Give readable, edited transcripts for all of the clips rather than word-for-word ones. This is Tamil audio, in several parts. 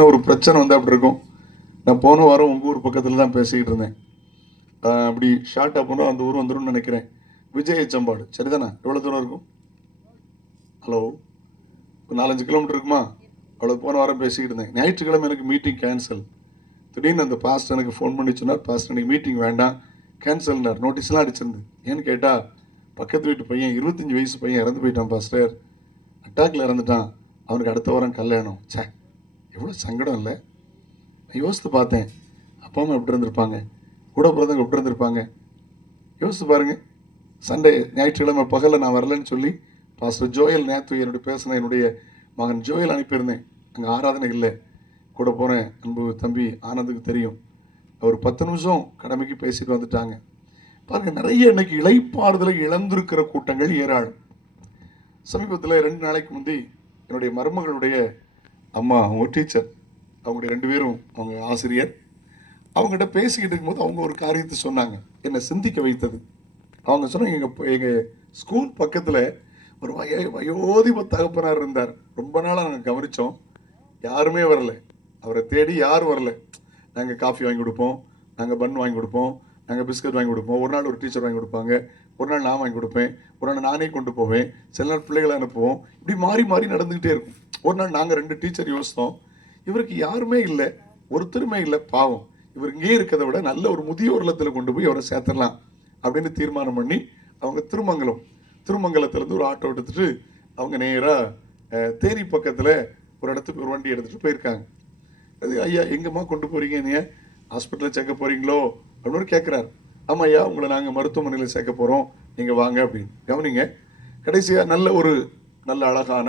சின்ன ஒரு பிரச்சனை வந்து அப்படி இருக்கும். நான் போன வாரம் உங்கள் ஊர் பக்கத்தில் தான் பேசிக்கிட்டு இருந்தேன். அப்படி ஷார்ட்டாக போனால் அந்த ஊர் வந்துடும் நினைக்கிறேன். விஜய் எச்சம்பாடு சரிதானே? எவ்வளோ தூரம் இருக்கும்? ஹலோ, ஒரு 4-5 கிலோமீட்டர் இருக்குமா? அவ்வளோ போன வாரம் பேசிக்கிட்டு இருந்தேன். ஞாயிற்றுக்கிழமை எனக்கு மீட்டிங் கேன்சல். திடீர்னு அந்த பாஸ்டர் எனக்கு ஃபோன் பண்ணி சொன்னார், பாஸ்டர் எனக்கு மீட்டிங் வேண்டாம் கேன்சல்னார். நோட்டீஸ்லாம் அடிச்சிருந்து. ஏன்னு கேட்டால் பக்கத்து வீட்டு பையன் 25 வயசு பையன் இறந்து போயிட்டான் பாஸ்டர், அட்டாக்ல இறந்துட்டான், அவனுக்கு அடுத்த வாரம் கல்யாணம். சே, எவ்வளோ சங்கடம் இல்லை? நான் யோசித்து பார்த்தேன், அப்பா அம்மா எப்படி இருந்திருப்பாங்க, கூட பிறந்தவங்க எப்படி இருந்திருப்பாங்க? யோசித்து பாருங்க. சண்டே ஞாயிற்றுக்கிழமை பகலில் நான் வரலன்னு சொல்லி பாஸ்டர் ஜோயல் நேத்து என்னுடைய பேசின என்னுடைய மகன் ஜோயல் அனுப்பியிருந்தேன். அங்கே ஆராதனை இல்லை. கூட போகிறேன் அன்பு தம்பி ஆனந்துக்கு தெரியும். அவர் 10 நிமிஷம் கடமைக்கு பேசிட்டு வந்துட்டாங்க. பாருங்க, நிறைய இன்னைக்கு இளைப்பாறுதலை இழந்திருக்கிற கூட்டங்கள் ஏராளம். சமீபத்தில் 2 நாளைக்கு முந்தி என்னுடைய மருமகளுடைய அம்மா, அவங்க டீச்சர், அவங்களுடைய 2 பேரும் அவங்க ஆசிரியர், அவங்ககிட்ட பேசிக்கிட்டு இருக்கும்போது அவங்க ஒரு காரியத்தை சொன்னாங்க, என்னை சிந்திக்க வைத்தது. அவங்க சொன்னாங்க, எங்கள் ஸ்கூல் பக்கத்தில் ஒரு வயோதிப தகப்பனார் இருந்தார். ரொம்ப நாளாக நாங்கள் கவனித்தோம், யாருமே வரல. அவரை தேடி யாரும் வரல. நாங்கள் காஃபி வாங்கி கொடுப்போம், நாங்கள் பன் வாங்கி கொடுப்போம், நாங்கள் பிஸ்கட் வாங்கி கொடுப்போம். ஒரு நாள் ஒரு டீச்சர் வாங்கி கொடுப்பாங்க, ஒரு நாள் நான் வாங்கி கொடுப்பேன், ஒரு நாள் நானே கொண்டு போவேன், சில நாள் பிள்ளைகளை அனுப்புவோம். இப்படி மாறி மாறி நடந்துக்கிட்டே இருக்கும். ஒரு நாள் நாங்கள் 2 டீச்சர் யோசித்தோம், இவருக்கு யாருமே இல்லை, ஒருத்தருமே இல்லை, பாவம், இவர் இங்கே இருக்கிறத விட நல்ல ஒரு முதியோர் இல்லத்தில் கொண்டு போய் அவரை சேர்த்துடலாம் அப்படின்னு தீர்மானம் பண்ணி அவங்க திருமங்கலத்திலேருந்து ஒரு ஆட்டோ எடுத்துட்டு அவங்க நேராக தேனி பக்கத்தில் ஒரு இடத்துக்கு ஒரு வண்டி எடுத்துகிட்டு போயிருக்காங்க. அது, ஐயா எங்கம்மா கொண்டு போகிறீங்க, நீங்கள் ஹாஸ்பிட்டலில் சேர்க்க போகிறீங்களோ அப்படின்னு கேட்குறாரு. ஆமாம் ஐயா, உங்களை நாங்கள் மருத்துவமனையில் சேர்க்க போகிறோம், நீங்கள் வாங்க அப்படின்னு. கவனிங்க, கடைசியாக நல்ல அழகான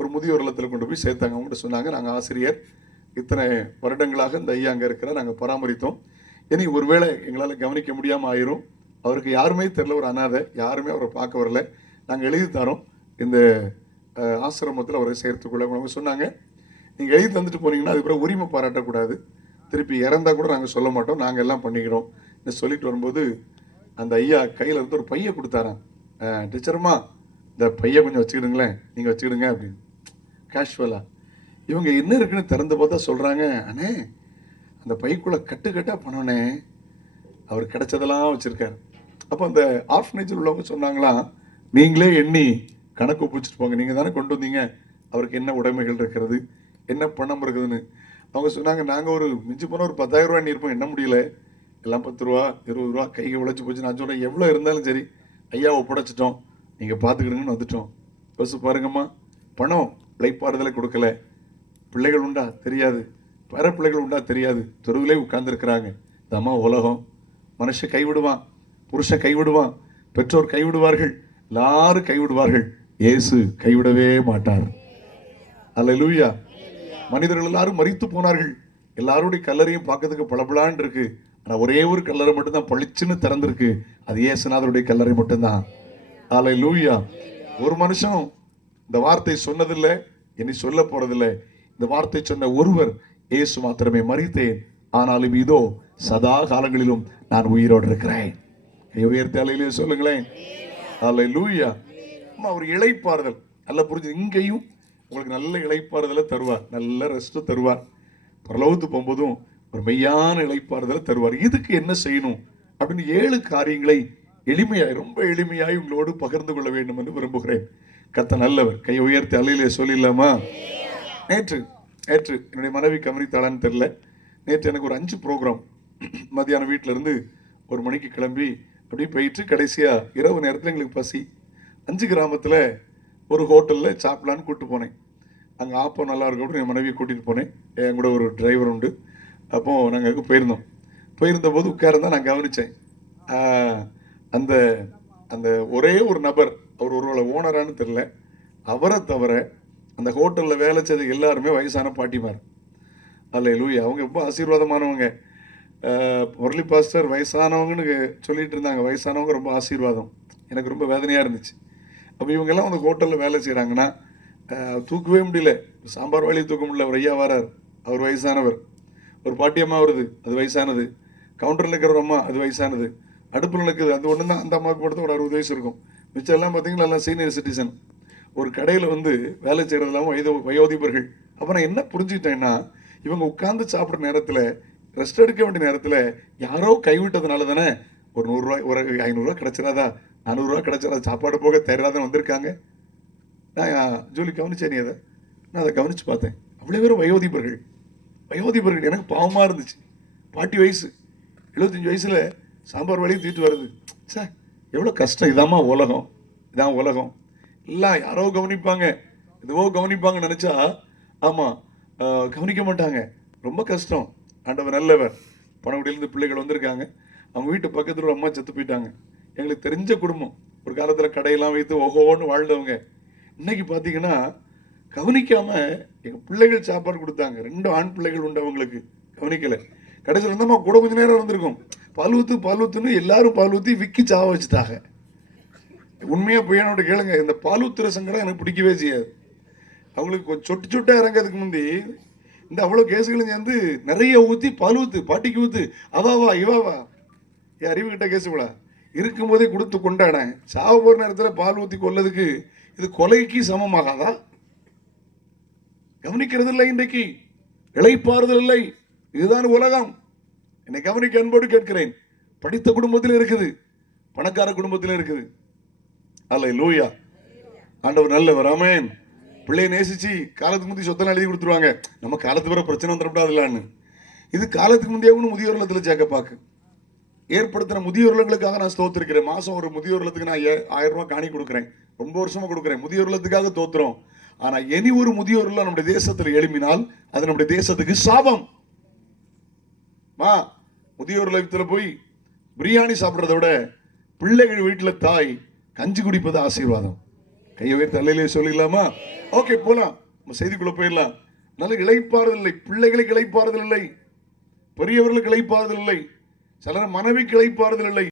ஒரு முதியோர் இல்லத்தில் கொண்டு போய் சேர்த்தாங்க. அவங்ககிட்ட சொன்னாங்க, நாங்கள் ஆசிரியர், இத்தனை வருடங்களாக இந்த ஐயா அங்கே இருக்கிற நாங்கள் பராமரித்தோம், இனி ஒருவேளை எங்களால் கவனிக்க முடியாமல் ஆயிரும், அவருக்கு யாருமே தெரியல, ஒரு அனாதை, யாருமே அவரை பார்க்க வரல, நாங்கள் எழுதி தரோம், இந்த ஆசிரமத்தில் அவரை சேர்த்துக்கொள்ள. அவங்க சொன்னாங்க, நீங்கள் எழுதி தந்துட்டு போனீங்கன்னா அதுக்கப்புறம் உரிமை பாராட்டக்கூடாது, திருப்பி இறந்தா கூட நாங்கள் சொல்ல மாட்டோம், நாங்கள் எல்லாம் பண்ணிக்கிறோம் சொல்லிட்டு வரும்போது அந்த ஐயா கையில் இருந்து ஒரு பையை கொடுத்தாரான். டீச்சர்மா, இந்த பையை கொஞ்சம் வச்சுக்கிடுங்களேன், நீங்கள் வச்சுக்கிடுங்க அப்படின்னு. கேஷுவலாக இவங்க என்ன இருக்குன்னு திறந்து பார்த்தா சொல்கிறாங்க, அண்ணே அந்த பைக்குள்ளே கட்டாக பண்ணோன்னே அவர் கிடைச்சதெல்லாம் வச்சுருக்காரு. அப்போ அந்த ஆர்ஃபனேஜில் உள்ளவங்க சொன்னாங்களாம், நீங்களே எண்ணி கணக்கு ஒப்பிச்சுட்டு போங்க, நீங்கள் தானே கொண்டு வந்தீங்க, அவருக்கு என்ன உடைமைகள் இருக்கிறது, என்ன பணம் இருக்குதுன்னு. அவங்க சொன்னாங்க, நாங்கள் ஒரு மிஞ்சி போனால் ஒரு 10,000 ரூபா இருப்போம், என்ன முடியல, எல்லாம் 10 ரூபா 20 ரூபா கைக்கு உழைச்சி போச்சு. நான் சொன்னேன், எவ்வளோ இருந்தாலும் சரி ஐயா ஒப்படைச்சிட்டோம், நீங்கள் பார்த்துக்கிடுங்கன்னு வந்துட்டோம். யோசிச்சு பாருங்கம்மா, பணம் இளைப்பாறுதலை கொடுக்கல, பிள்ளைகள் உண்டா தெரியாது, பேர பிள்ளைகள் உண்டா தெரியாது, தெருவிலே உட்கார்ந்துருக்கிறாங்க. இந்த அம்மா உலகம், மனுஷன் கைவிடுவான், புருஷன் கைவிடுவான், பெற்றோர் கைவிடுவார்கள், எல்லாரும் கைவிடுவார்கள், இயேசு கைவிடவே மாட்டார். அல்லேலூயா. மனிதர்கள் எல்லாரும் மரித்து போனார்கள், எல்லாருடைய கல்லறையும் பார்க்கறதுக்கு பளபளான்னு இருக்கு, ஆனால் ஒரே ஒரு கல்லறை மட்டும்தான் பளிச்சுன்னு திறந்திருக்கு, அது இயேசுநாதருடைய கல்லறை மட்டும்தான். அல்லேலூயா. ஒரு மனுஷன் இந்த வார்த்தை சொன்னதில்லை, இனி சொல்ல போறதில்லை. இந்த வார்த்தை சொன்ன ஒருவர் இயேசு மாத்திரமே. மரித்தேன், ஆனாலும் இதோ சதா காலங்களிலும் நான் உயிரோடு இருக்கிறேன். உயர்த்தி அலையிலே சொல்லுங்களேன். அல்லேலூயா. ஒரு இளைப்பாறுதல் நல்லா புரிஞ்சு, இங்கேயும் உங்களுக்கு நல்ல இளைப்பாறுதலை தருவார், நல்ல ரெஸ்ட் தருவார், பரலோகத்துக்கு போகும்போதும் ஒரு மெய்யான இளைப்பாறுதலை தருவார். இதுக்கு என்ன செய்யணும் அப்படின்னு 7 காரியங்களை எளிமையாய், ரொம்ப எளிமையாய் உங்களோடு பகிர்ந்து கொள்ள வேண்டும் என்று விரும்புகிறேன். கர்த்தர் நல்லவர். கையை உயர்த்தி அலையிலே சொல்லிடலாமா? நேற்று என்னுடைய மனைவி கவனித்தாளான்னு தெரியல, நேற்று எனக்கு ஒரு 5 ப்ரோக்ராம். மத்தியானம் வீட்டில் இருந்து 1 மணிக்கு கிளம்பி அப்படியே போயிட்டு கடைசியாக இரவு நேரத்தில் எங்களுக்கு பசி. 5 கிராமத்தில் ஒரு ஹோட்டலில் சாப்பிடலான்னு கூப்பிட்டு போனேன். அங்கே ஆப்பம் நல்லா இருக்கும், என் மனைவியை கூட்டிகிட்டு போனேன். என் கூட ஒரு டிரைவர் உண்டு. அப்போது நாங்கள் அங்கே போயிருந்த போது உட்கார்ந்தான் நான் கவனித்தேன், அந்த அந்த ஒரே ஒரு நபர், அவர் ஒருவேளை ஓனரானு தெரில, அவரை தவிர அந்த ஹோட்டலில் வேலை செய்த எல்லாருமே வயசான பாட்டிமார். அல்லேலூயா. அவங்க ரொம்ப ஆசீர்வாதமானவங்க. முரளி பாஸ்டர் வயசானவங்கன்னு சொல்லிட்டு இருந்தாங்க, வயசானவங்க ரொம்ப ஆசீர்வாதம். எனக்கு ரொம்ப வேதனையாக இருந்துச்சு. அப்போ இவங்கெல்லாம் அந்த ஹோட்டலில் வேலை செய்கிறாங்கன்னா தூக்கவே முடியல, சாம்பார் வழியை தூக்க முடியல. ஒரு ஐயா வரார், அவர் வயசானவர். ஒரு பாட்டியம்மா வருது, அது வயசானது. கவுண்டரில் இருக்கிற ஒரு அம்மா, அது வயசானது. அடுப்பில் நிற்குது, அது ஒன்று தான், அந்த அம்மாவுக்கு மட்டும் ஒரு 60 வயசு இருக்கும். மிச்சம் எல்லாம் பார்த்தீங்கன்னா எல்லாம் சீனியர் சிட்டிசன். ஒரு கடையில் வந்து வேலை செய்கிறதெல்லாம் வயோதிபர்கள். அப்போ நான் என்ன புரிஞ்சுக்கிட்டேன்னா, இவங்க உட்கார்ந்து சாப்பிட்ற நேரத்தில், ரெஸ்ட் எடுக்க வேண்டிய நேரத்தில் யாரோ கைவிட்டதுனால தானே ஒரு 100 ரூபாய், ஒரு 500 ரூபாய் கிடைச்சிடாதா, 400 ரூபாய் கிடைச்சிடாத, சாப்பாடு போக தயாராக வந்திருக்காங்க. நான் ஜூலி கவனிச்சேன் நீ அதை, நான் அதை கவனிச்சு பார்த்தேன். அவ்வளோ பேரும் வயோதிபர்கள். வயோதிபர்கள் எனக்கு பாவமாக இருந்துச்சு. பாட்டி வயசு, 75 வயசில் சாம்பார் வழியும் தூக்கிட்டு வருது. சார் எவ்வளோ கஷ்டம். இதாம்மா உலகம், இதான் உலகம். எல்லாம் யாரோ கவனிப்பாங்க, எதுவோ கவனிப்பாங்கன்னு நினச்சா, ஆமாம், கவனிக்க மாட்டாங்க. ரொம்ப கஷ்டம். ஆண்டவர் நல்லவர். பணக்குடியிலேருந்து பிள்ளைகள் வந்திருக்காங்க. அவங்க வீட்டு பக்கத்தில் ஒரு அம்மா செத்து போயிட்டாங்க. எங்களுக்கு தெரிஞ்ச குடும்பம். ஒரு காலத்தில் கடையெல்லாம் வைத்து ஓஹோன்னு வாழ்ந்தவங்க. இன்னைக்கு பார்த்தீங்கன்னா கவனிக்காமல் எங்கள் பிள்ளைகள் சாப்பாடு கொடுத்தாங்க. 2 ஆண் பிள்ளைகள் உண்டு அவங்களுக்கு, கவனிக்கலை. கடைசியில் இருந்தம்மா கூட கொஞ்சம் நேரம் இருந்திருக்கும். பால் ஊற்றுன்னு எல்லாரும் பால் ஊற்றி விக்கி சாவ வச்சுட்டாங்க. உண்மையாக பையனோட கேளுங்க, இந்த பால் ஊத்துற சங்கடம் எனக்கு பிடிக்கவே செய்யாது. அவங்களுக்கு கொஞ்சம் சொட்டு சொட்டாக இறங்கிறதுக்கு முந்தி இந்த அவ்வளோ கேஸுகளும் சேர்ந்து நிறைய ஊற்றி பால் ஊற்று, பாட்டிக்கு ஊற்று, அவாவா இவாவா, என் அறிவு கிட்ட கேஸு விழா இருக்கும்போதே கொடுத்து கொண்டாடேன். சாவ போகிற நேரத்தில் பால் ஊற்றி கொல்லதுக்கு இது கொலைக்கு சமமாகாதா? கவனிக்கிறது இல்லை. இன்றைக்கு இளைப்பாறுதல் இல்லை. இதுதான் உலகம். என்னை கவனிக்க அன்போடு கேட்கிறேன். படித்த குடும்பத்தில் இருக்குது, பணக்கார குடும்பத்தில் இருக்குது. அல்லேலூயா. ஆண்டவர் நல்லவர். ஆமென். பிள்ளையை நேசிச்சு காலத்துக்கு முந்தைய சொத்தெல்லாம் எழுதி கொடுத்துருவாங்க. நம்ம காலத்துக்கு பிறகு பிரச்சனை வந்துடக்கூடாதுலான்னு. இது காலத்துக்கு முந்தைய முதியோர் இல்லத்தில் சேர்க்க பார்க்கு ஏற்படுத்தின முதியோர் இல்லங்களுக்காக நான் ஸ்தோத்திருக்கிறேன். மாதம் ஒரு முதியோர் இல்லத்துக்கு நான் 1000 ரூபாய் காணி கொடுக்குறேன். ரொம்ப வருஷமா கொடுக்குறேன். முதியோர் இல்லத்துக்காக தோத்துறோம். ஆனால் இனி ஒரு முதியோர் இல்லம் நம்முடைய தேசத்தில் எழுப்பினால் அது நம்முடைய தேசத்துக்கு சாபம். முதியோர் இல்லத்தில் போய் பிரியாணி சாப்பிட்றத விட பிள்ளைகள் வீட்டில் தாய் கஞ்சி குடிப்பது ஆசீர்வாதம். கையை உயர்த்தி தலையிலே சொல்லிடலாமா? ஓகே, போலாம். நம்ம செய்திக்குள்ள போயிடலாம். நல்ல இளைப்பாறுதல் இல்லை. பிள்ளைகளுக்கு இளைப்பாறுதல் இல்லை, பெரியவர்களுக்கு இளைப்பாறுதல் இல்லை, சிலர் மனைவிக்கு இளைப்பாறுதல் இல்லை.